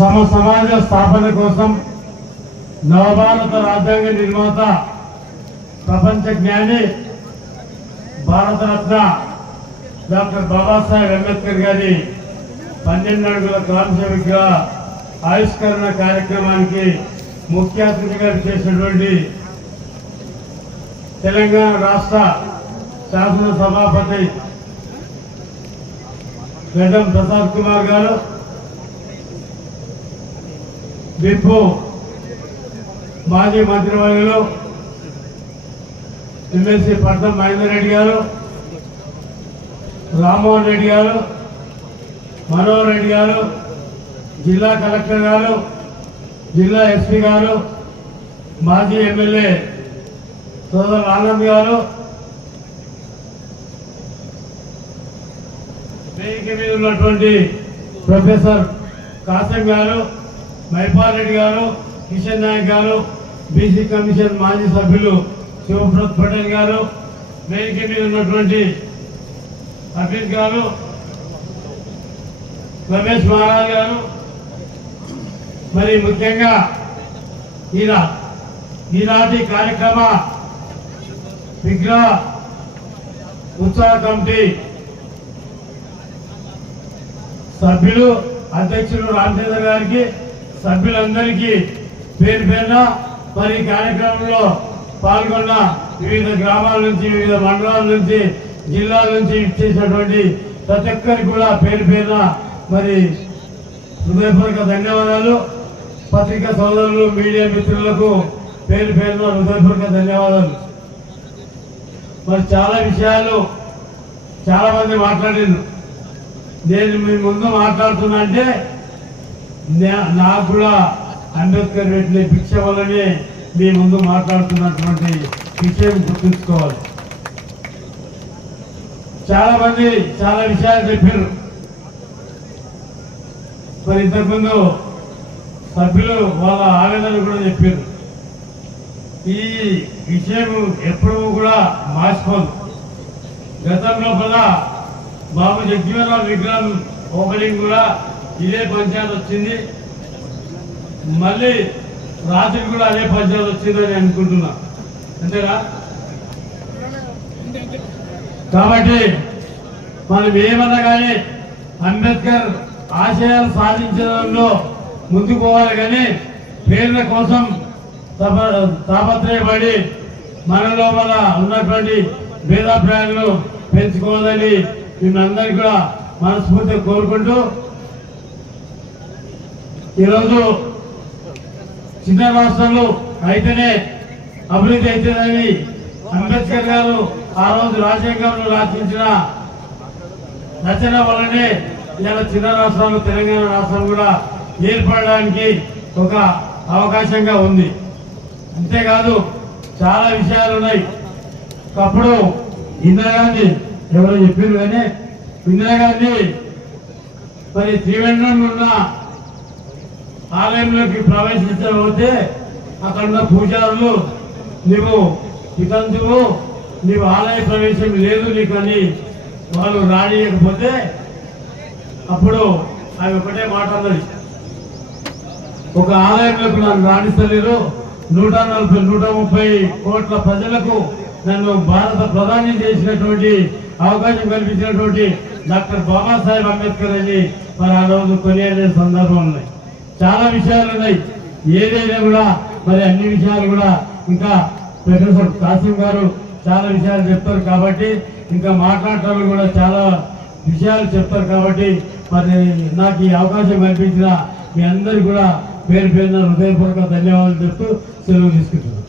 సమ సమాజ స్థాపన కోసం నవభారత రాజ్యాంగ నిర్మాత ప్రపంచ జ్ఞాని భారతరత్న డాక్టర్ బాబాసాహెబ్ అంబేద్కర్ గారి పన్నెండు అడుగుల కాంస్య ఆవిష్కరణ కార్యక్రమానికి ముఖ్య అతిథిగా చేసినటువంటి తెలంగాణ రాష్ట్ర శాసన సభాపతి గడ్డం ప్రసాద్ కుమార్ గారు విప్పు మాజీ మంత్రివర్యులు ఎమ్మెల్సీ పట్నం మహేందర్ రెడ్డి గారు రామ్మోహన్ రెడ్డి గారు మనోహర్ రెడ్డి గారు జిల్లా కలెక్టర్ గారు జిల్లా ఎస్పీ గారు మాజీ ఎమ్మెల్యే సోదరు ఆనంద్ గారు వేదిక మీద ఉన్నటువంటి ప్రొఫెసర్ కాసం గారు మైపాల్ రెడ్డి గారు కిషన్ నాయక్ గారు బీసీ కమిషన్ మాజీ సభ్యులు శివప్రత్ పటేల్ గారు వేదిక మీద ఉన్నటువంటి హఫీజ్ గారు రమేష్ మహారాజ్ గారు మరి ముఖ్యంగా ఈయన ఈనాటి కార్యక్రమ విగ్రహ ఉత్సవ కమిటీ సభ్యులు అధ్యక్షులు రామచంద్ర గారికి సభ్యులందరికీ పేరు పేరున మరి కార్యక్రమంలో పాల్గొన్న వివిధ గ్రామాల నుంచి వివిధ మండలాల నుంచి జిల్లాల నుంచి ఇచ్చేసినటువంటి ప్రతి ఒక్కరికి కూడా పేరు పేరున మరి హృదయపూర్వక ధన్యవాదాలు. పత్రికా సోదరులు మీడియా మిత్రులకు పేరు పేరున హృదయపూర్వక ధన్యవాదాలు. మరి చాలా విషయాలు చాలా మంది మాట్లాడిండ్రు నేను మీ ముందు మాట్లాడుతున్నా అంటే నాకు కూడా అంబేద్కర్ రెడ్డి భిక్ష వల్లనే మీ ముందు మాట్లాడుతున్నటువంటి విషయం గుర్తుంచుకోవాలి. చాలా మంది చాలా విషయాలు చెప్పారు. మరి ఇంతకుముందు సభ్యులు వాళ్ళ ఆవేదన కూడా చెప్పారు. ఈ విషయం ఎప్పుడూ కూడా మార్చుకోదు. గతంలో కూడా బాబు జగ్జీవనరావు విగ్రహం ఓపెనింగ్ కూడా ఇదే పంచాయతీ వచ్చింది. మళ్ళీ రాత్రి కూడా అదే పంచాయతీ వచ్చిందని అనుకుంటున్నా. అంతేనా? కాబట్టి మనం ఏమన్నా కానీ అంబేద్కర్ ఆశయాలు సాధించడంలో ముందుకు పోవాలి కానీ పేర్ల కోసం తప- తాపత్రయపడి మన ఉన్నటువంటి భేదాభిప్రాయాలను పెంచుకోవాలని మిమ్మల్ని కూడా మనస్ఫూర్తిగా కోరుకుంటూ ఈరోజు చిన్న రాష్ట్రాలు అయితేనే అభివృద్ధి అవుతుందని అంబేద్కర్ గారు ఆ రోజు రాజ్యాంగంలో రాసించిన రచన వల్లనే ఇలా చిన్న రాష్ట్రాలు తెలంగాణ రాష్ట్రం కూడా ఏర్పడడానికి ఒక అవకాశంగా ఉంది. అంతేకాదు చాలా విషయాలు ఉన్నాయి. ఒకప్పుడు ఇందిరాగాంధీ ఎవరో చెప్పారు కానీ ఇందిరాగాంధీ మరి త్రివేంద్రంలో ఉన్న ఆలయంలోకి ప్రవేశించబోతే అక్కడ ఉన్న పూజారులు నీవు ఇతంతువు నీవు ఆలయ ప్రవేశం లేదు నీకు అని వాళ్ళు రానియకపోతే అప్పుడు అవి ఒకటే మాట అన్నది. ఒక ఆలయంలోకి నన్ను రాణిస్తలేరు. నూట నలభై నూట ముప్పై కోట్ల ప్రజలకు నన్ను భారత ప్రధాని చేసినటువంటి అవకాశం కల్పించినటువంటి డాక్టర్ బాబాసాహెబ్ అంబేద్కర్ అని మరి ఆ రోజు కొనియాడే సందర్భం ఉన్నాయి చాలా విషయాలు ఉన్నాయి ఏదైనా కూడా మరి అన్ని విషయాలు కూడా ఇంకా ప్రొఫెసర్ కాసిం గారు చాలా విషయాలు చెప్తారు కాబట్టి ఇంకా మాట్లాడటం కూడా చాలా విషయాలు చెప్తారు కాబట్టి మరి నాకు ఈ అవకాశం కల్పించిన మీ అందరికీ కూడా పేరు పేరున హృదయపూర్వక ధన్యవాదాలు చెప్తూ సెలవు తీసుకుంటున్నాను.